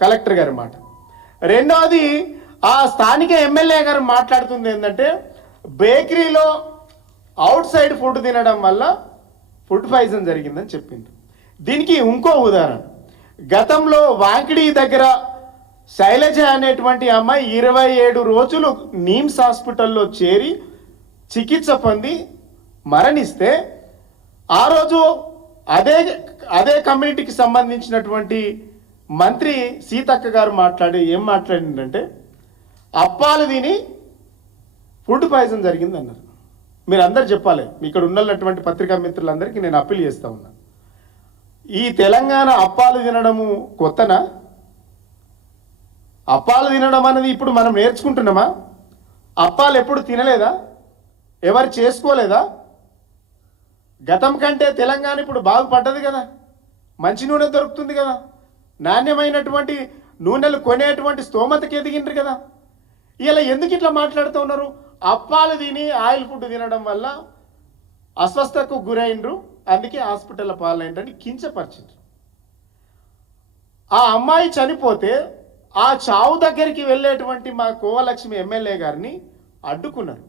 Collector గారి మాట. రెండవది ఆ స్థానిక ఎమ్మెల్యే గారు మాట్లాడుతుంది ఏంటంటే బేకరీలో అవుట్ సైడ్ ఫుడ్ తినడం వల్ల ఫుడ్ పాయిజన్ జరిగిందని చెప్పింది. దీనికి ఇంకో ఉదాహరణ, గతంలో వాంకిడి దగ్గర శైలజ అనేటువంటి అమ్మాయి 27 రోజులు నీమ్స్ హాస్పిటల్లో చేరి చికిత్స పొంది మరణిస్తే ఆ రోజు అదే కమ్యూనిటీకి సంబంధించినటువంటి మంత్రి సీతక్క గారు ఏం మాట్లాడిందంటే అప్పాలు తిని ఫుడ్ పాయిజన్ జరిగిందన్నారు. మీరు అందరు చెప్పాలి, ఇక్కడ ఉన్నటువంటి పత్రికా మిత్రులందరికీ నేను అప్పీల్ చేస్తా ఉన్నా. ఈ తెలంగాణ అప్పాలు తినడము కొత్తనా? అప్పాలు తినడం అనేది ఇప్పుడు మనం నేర్చుకుంటున్నామా? అప్పాలు ఎప్పుడు తినలేదా? ఎవరు చేసుకోలేదా? గతం కంటే తెలంగాణ ఇప్పుడు బాగుపడ్డది కదా, మంచి నూనె దొరుకుతుంది కదా, నాణ్యమైనటువంటి నూనెలు కొనేటువంటి స్తోమతకి ఎదిగిండ్రు కదా. ఇలా ఎందుకు ఇట్లా మాట్లాడుతూ ఉన్నారు? అప్పాలు తిని ఆయిల్ ఫుడ్ తినడం వల్ల అస్వస్థకు గురైండ్రు, అందుకే హాస్పిటల్ పాలైండ్రని కించపరిచిండ్రు. ఆ అమ్మాయి చనిపోతే ఆ చావు దగ్గరికి వెళ్ళేటువంటి మా కోవలక్ష్మి ఎమ్మెల్యే గారిని అడ్డుకున్నారు,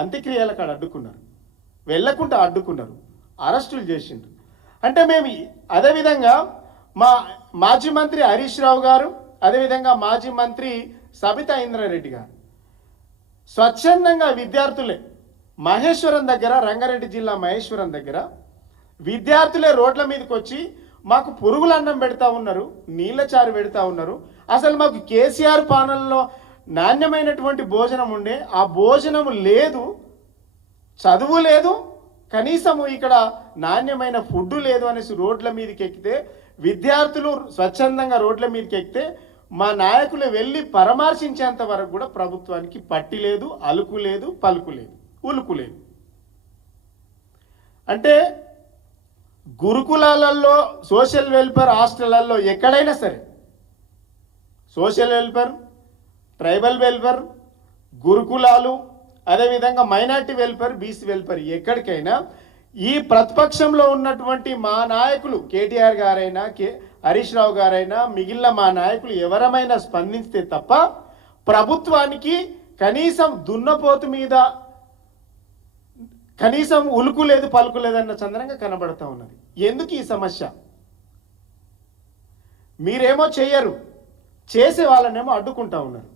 అంత్యక్రియల కాడ అడ్డుకున్నారు, వెళ్ళకుండా అడ్డుకున్నారు, అరెస్టులు చేసిండ్రు. అంటే మేము అదేవిధంగా మా మాజీ మంత్రి హరీష్ రావు గారు, అదేవిధంగా మాజీ మంత్రి సబితా ఇంద్రారెడ్డి గారు స్వచ్ఛందంగా విద్యార్థులే మహేశ్వరం దగ్గర, రంగారెడ్డి జిల్లా మహేశ్వరం దగ్గర విద్యార్థులే రోడ్ల మీదకి వచ్చి మాకు పురుగుల అన్నం పెడతా ఉన్నారు, నీళ్ళ చారు పెడతా ఉన్నారు. అసలు మాకు కేసీఆర్ పాలనలో నాణ్యమైనటువంటి భోజనం ఉండే, ఆ భోజనం లేదు, చదువు లేదు, కనీసము ఇక్కడ నాణ్యమైన ఫుడ్ లేదు అనేసి రోడ్ల మీదకి ఎక్కితే, విద్యార్థులు స్వచ్ఛందంగా రోడ్ల మీదకి ఎక్కితే మా నాయకులు వెళ్ళి పరామర్శించేంత వరకు కూడా ప్రభుత్వానికి పట్టి లేదు, అలుకు లేదు, పలుకు లేదు, ఉలుకు లేదు. అంటే గురుకులాలలో సోషల్ వెల్ఫేర్ హాస్టళ్లలో ఎక్కడైనా సరే సోషల్ వెల్ఫేర్, ట్రైబల్ వెల్ఫేర్, గురుకులాలు, అదేవిధంగా మైనార్టీ వెల్ఫేర్, బీసీ వెల్ఫేర్ ఎక్కడికైనా ఈ ప్రతిపక్షంలో ఉన్నటువంటి మా నాయకులు కేటీఆర్ గారైనా హరీష్ రావు గారైనా మిగిలిన మా నాయకులు ఎవరమైనా స్పందిస్తే తప్ప ప్రభుత్వానికి కనీసం దున్నపోతు మీద కనీసం ఉలుకు లేదు, పలుకు లేదన్న చంద్రంగా కనబడతా ఉన్నది. ఎందుకు ఈ సమస్య? మీరేమో చెయ్యరు, చేసే వాళ్ళనేమో అడ్డుకుంటా ఉన్నారు.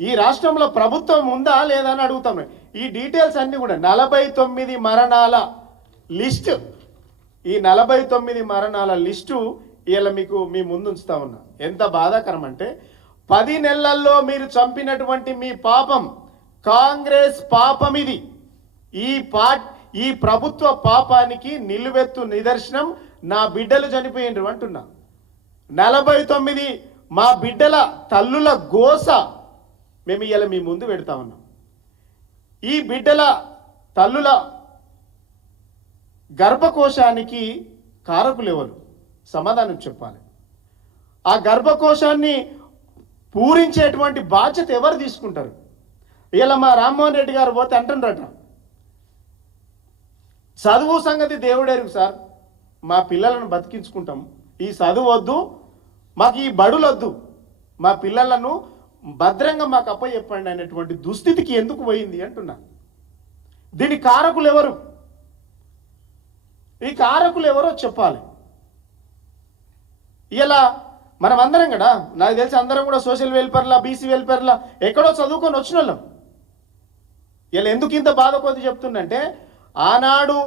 ఈ రాష్ట్రంలో ప్రభుత్వం ఉందా లేదా అని అడుగుతాం. ఈ డీటెయిల్స్ అన్నీ కూడా 49 మరణాల లిస్టు, ఈ 49 మరణాల లిస్టు ఇలా మీకు మీ ముందు ఉంచుతా ఉన్నా. ఎంత బాధాకరం అంటే 10 నెలల్లో మీరు చంపినటువంటి మీ పాపం, కాంగ్రెస్ పాపం ఇది. ఈ ప్రభుత్వ పాపానికి నిలువెత్తు నిదర్శనం నా బిడ్డలు చనిపోయిండ్రు అంటున్నా. 49 మా బిడ్డల తల్లుల గోస మేము ఇలా మీ ముందు పెడతా ఉన్నాం. ఈ బిడ్డల తల్లుల గర్భకోశానికి కారకులు ఎవరు? సమాధానం చెప్పాలి. ఆ గర్భకోశాన్ని పూరించేటువంటి బాధ్యత ఎవరు తీసుకుంటారు? ఇలా మా రామ్మోహన్ రెడ్డి గారు పోతే అంటుండ్రట, చదువు సంగతి దేవుడేరు సార్, మా పిల్లలను బతికించుకుంటాం, ఈ చదువు వద్దు, మాకు ఈ బడులు వద్దు, మా పిల్లలను భద్రంగా మాకు అప్పచెప్పండి అనేటువంటి దుస్థితికి ఎందుకు పోయింది అంటున్నా. దీని కారకులు ఎవరు? ఈ కారకులు ఎవరో చెప్పాలి. ఇలా మనం అందరం కదా, నాకు తెలిసి అందరం కూడా సోషల్ వెల్ఫేర్లా, బీసీ వెల్ఫేర్లా ఎక్కడో చదువుకొని వచ్చిన వాళ్ళం. ఇలా ఎందుకు ఇంత బాధ కొద్ది చెప్తుందంటే, ఆనాడు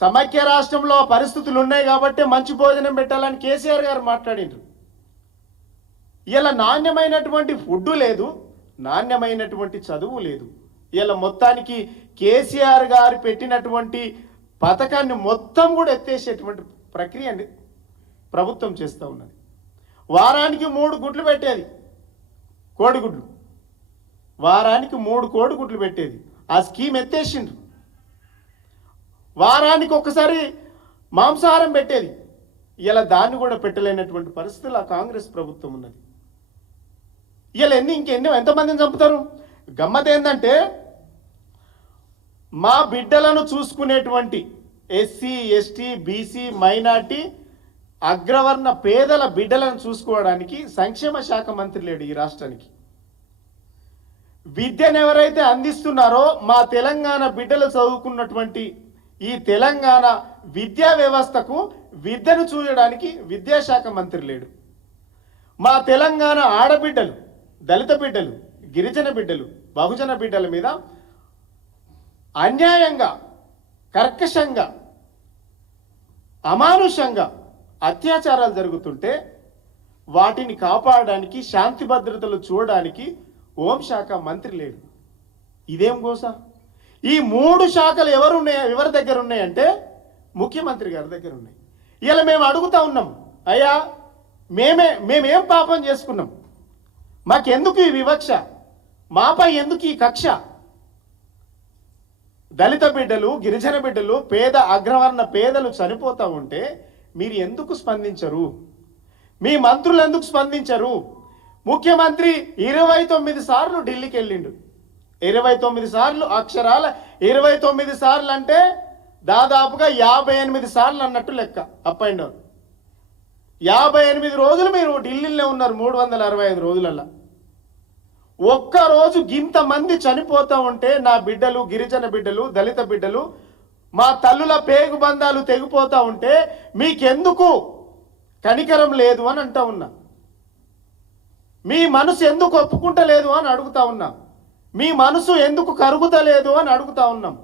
సమైక్య రాష్ట్రంలో పరిస్థితులు ఉన్నాయి కాబట్టి మంచి భోజనం పెట్టాలని కేసీఆర్ గారు మాట్లాడిండ్రు. ఇలా నాణ్యమైనటువంటి ఫుడ్ లేదు, నాణ్యమైనటువంటి చదువు లేదు. ఇలా మొత్తానికి కేసీఆర్ గారు పెట్టినటువంటి పథకాన్ని మొత్తం కూడా ఎత్తేసేటువంటి ప్రక్రియ ప్రభుత్వం చేస్తూ ఉన్నది. వారానికి 3 గుడ్లు పెట్టేది, కోడిగుడ్లు, వారానికి 3 కోడిగుడ్లు పెట్టేది. ఆ స్కీమ్ ఎత్తేసిండ్రు. వారానికి ఒకసారి మాంసాహారం పెట్టేది. ఇలా దాన్ని కూడా పెట్టలేనటువంటి పరిస్థితులు ఆ కాంగ్రెస్ ప్రభుత్వం ఉన్నది. ఇలా ఎంతమందిని చంపుతారు? గమ్మత్ ఏంటంటే, మా బిడ్డలను చూసుకునేటువంటి ఎస్సీ, ఎస్టీ, బీసీ, మైనార్టీ అగ్రవర్ణ పేదల బిడ్డలను చూసుకోవడానికి సంక్షేమ శాఖ మంత్రి లేడు ఈ రాష్ట్రానికి. విద్యను ఎవరైతే అందిస్తున్నారో మా తెలంగాణ బిడ్డలు చదువుకున్నటువంటి ఈ తెలంగాణ విద్యా వ్యవస్థకు విద్యను చూడడానికి విద్యాశాఖ మంత్రి లేడు. మా తెలంగాణ ఆడబిడ్డలు, దళిత బిడ్డలు, గిరిజన బిడ్డలు, బహుజన బిడ్డల మీద అన్యాయంగా, కర్కశంగా, అమానుషంగా అత్యాచారాలు జరుగుతుంటే వాటిని కాపాడడానికి, శాంతి భద్రతలు చూడడానికి హోంశాఖ మంత్రి లేడు. ఇదేం గోస? ఈ 3 శాఖలు ఎవరి దగ్గర ఉన్నాయంటే ముఖ్యమంత్రి గారి దగ్గర ఉన్నాయి. ఇలా మేము అడుగుతా ఉన్నాం, అయ్యా మేమేం పాపం చేసుకున్నాం? మాకెందుకు ఈ వివక్ష? మాపై ఎందుకు ఈ కక్ష? దళిత బిడ్డలు, గిరిజన బిడ్డలు, పేద అగ్రవర్ణ పేదలు చనిపోతూ ఉంటే మీరు ఎందుకు స్పందించరు? మీ మంత్రులు ఎందుకు స్పందించరు? ముఖ్యమంత్రి 29 సార్లు ఢిల్లీకి వెళ్ళిండు. 29 సార్లు, అక్షరాల 29 సార్లు అంటే దాదాపుగా 58 సార్లు అన్నట్టు లెక్క. అప్ అండ్ డౌన్ 58 రోజులు మీరు ఢిల్లీలో ఉన్నారు. 365 రోజులల్లా ఒక్కరోజు ఇంతమంది చనిపోతూ ఉంటే నా బిడ్డలు, గిరిజన బిడ్డలు, దళిత బిడ్డలు, మా తల్లుల పేగు బంధాలు తెగిపోతూ ఉంటే మీకెందుకు కనికరం లేదు అని అంటా ఉన్నా. మీ మనసు ఎందుకు ఒప్పుకుంటలేదు అని అడుగుతా ఉన్నాం. మీ మనసు ఎందుకు కరుగుతలేదు అని అడుగుతా ఉన్నాం.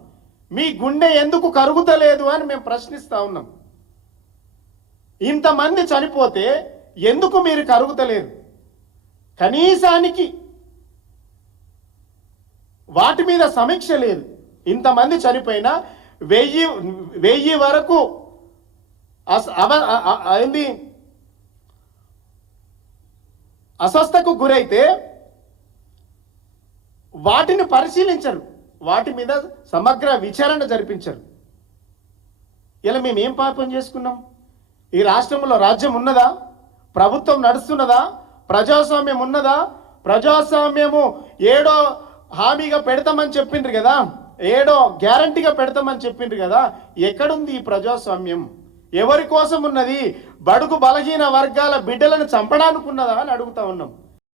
మీ గుండె ఎందుకు కరుగుతలేదు అని మేము ప్రశ్నిస్తా ఉన్నాం. ఇంతమంది చనిపోతే ఎందుకు మీరు కరుగుతలేరు? కనీసానికి వాటి మీద సమీక్ష లేదు. ఇంతమంది చనిపోయినా 1000 వరకు అస్వస్థకు గురైతే వాటిని పరిశీలించరు, వాటి మీద సమగ్ర విచారణ జరిపించరు. ఇలా మేమేం పాపం చేసుకున్నాం? ఈ రాష్ట్రంలో రాజ్యం ఉన్నదా? ప్రభుత్వం నడుస్తున్నదా? ప్రజాస్వామ్యం ఉన్నదా? ప్రజాస్వామ్యము 7వ హామీగా పెడతామని చెప్పిండ్రు కదా, 7వ గ్యారంటీగా పెడతామని చెప్పిండ్రు కదా. ఎక్కడుంది ఈ ప్రజాస్వామ్యం? ఎవరి కోసం ఉన్నది? బడుగు బలహీన వర్గాల బిడ్డలను చంపడానికి ఉన్నదా అని అడుగుతా ఉన్నాం.